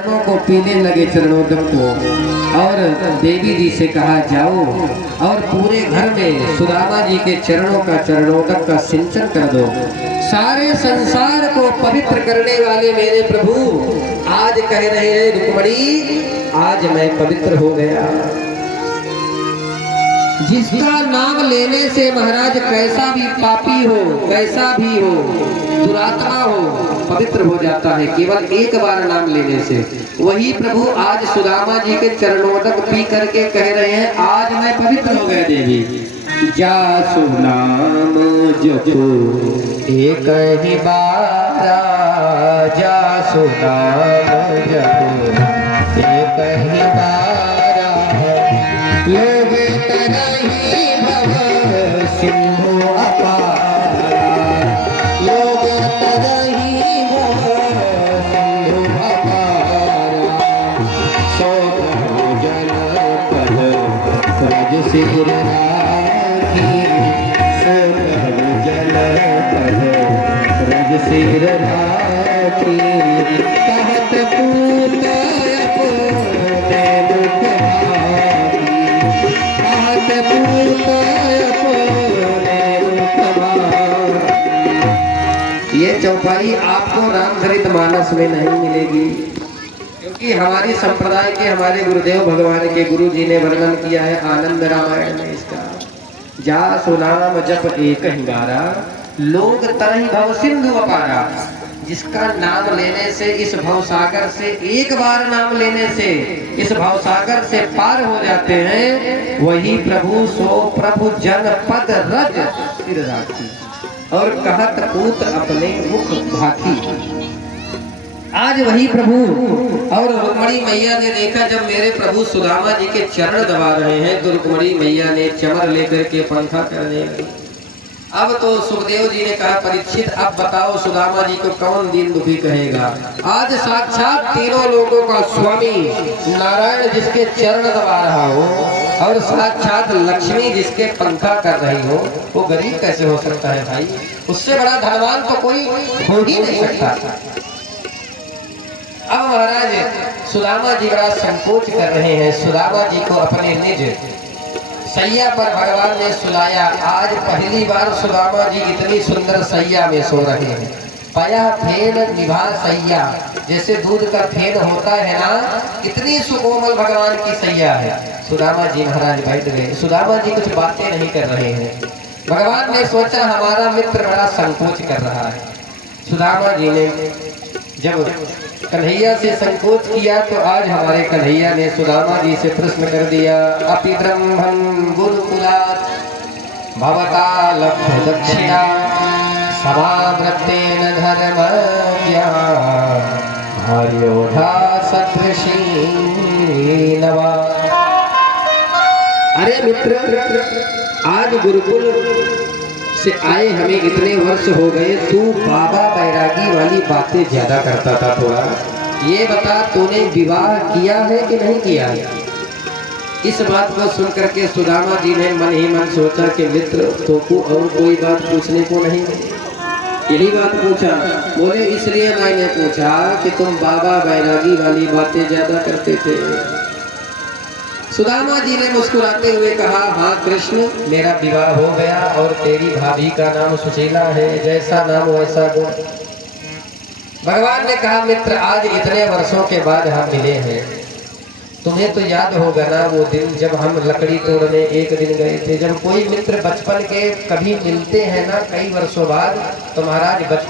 चरणों को पीने लगे चरणोदक को और देवी जी से कहा जाओ और पूरे घर में सुदामा जी के चरणोदक का सिंचन कर दो। सारे संसार को पवित्र करने वाले मेरे प्रभु आज कह रहे हैं रुक्मणी आज मैं पवित्र हो गया। जिसका नाम लेने से महाराज कैसा भी पापी हो कैसा भी हो दुरात्मा हो पवित्र हो जाता है केवल एक बार नाम लेने से। वही प्रभु आज सुदामा जी के चरणोदक पी करके कह रहे हैं आज मैं पवित्र हो गए देवी। जासु नाम जपो एक ही बारा जासु नाम जपो एक ही बारा लोग तरही भव सिंधु अपारा लोग तरही भव सिंधु अपारा सो जल पद रज सिर राखी सो जल पद रज सिर राखी कहत पूत ये चौपाई आपको रामचरितमानस में नहीं मिलेगी क्योंकि हमारी संप्रदाय के हमारे गुरुदेव भगवान के गुरु जी ने वर्णन किया है आनंद रामायण में इसका। जासु नाम जप एक हिंगारा लोग तरही भव सिंधु अपारा। जिसका नाम लेने से इस भवसागर से एक बार नाम लेने से इस भवसागर से पार हो जाते हैं वही प्रभु सो प्रभु जन पद रज सिर राखी और कहत पूत अपने मुख भाती। आज वही प्रभु और रुक्मणी मैया ने देखा जब मेरे प्रभु सुदामा जी के चरण दबा रहे हैं तो रुक्मणी मैया ने चमर लेकर के पंखा करने लगी। अब तो सुखदेव जी ने कहा परीक्षित अब बताओ सुदामा जी को कौन दीन दुखी कहेगा। आज साक्षात तीनों लोगों का स्वामी नारायण जिसके चरण दबा रहा हो और साक्षात लक्ष्मी जिसके पंखा कर रही हो वो गरीब कैसे हो सकता है भाई। उससे बड़ा धनवान तो कोई हो ही नहीं सकता। अब महाराज सुदामा जी बड़ा संकोच कर रहे हैं। सुदामा जी को अपने निज सैया पर भगवान ने सुलाया। आज पहली बार सुदामा जी इतनी सुंदर सैया में सो रहे हैं। पया फेन निभा सैया जैसे दूध का फेन होता है ना इतनी सुकोमल भगवान की सैया है। सुदामा जी महाराज बैठ गए। सुदामा जी कुछ बातें नहीं कर रहे हैं। भगवान ने सोचा हमारा मित्र बड़ा संकोच कर रहा है। सुदामा जी ने जब कन्हैया से संकोच किया तो आज हमारे कन्हैया ने सुदामा जी से प्रश्न कर दिया अपि ब्रह्मं गुरुकुलात् भवता लब्ध दक्षिणा समावृत्तेन धर्मज्ञा हर्योधा सदृशी नवा। अरे मित्र आज गुरुकुल से आए हमें इतने वर्ष हो गए तू बाबा बैरागी वाली बातें ज्यादा करता था। थोड़ा ये बता तूने विवाह किया है कि नहीं किया है। इस बात को सुन करके सुदामा जी ने मन ही मन सोचा कि मित्र तो को और कोई बात पूछने को नहीं। यही बात पूछा। बोले इसलिए मैंने पूछा कि तुम बाबा बैरागी वाली बातें ज्यादा करते थे। सुदामा जी ने मुस्कुराते हुए कहा हाँ कृष्ण मेरा विवाह हो गया और तेरी भाभी का नाम सुशीला है जैसा नाम वैसा गुण। भगवान ने कहा मित्र आज इतने वर्षों के बाद हम मिले हैं। तुम्हें तो याद होगा ना वो दिन जब हम लकड़ी तोड़ने एक दिन गए थे। जब कोई मित्र बचपन के कभी मिलते हैं ना कई वर्षों बाद तो महाराज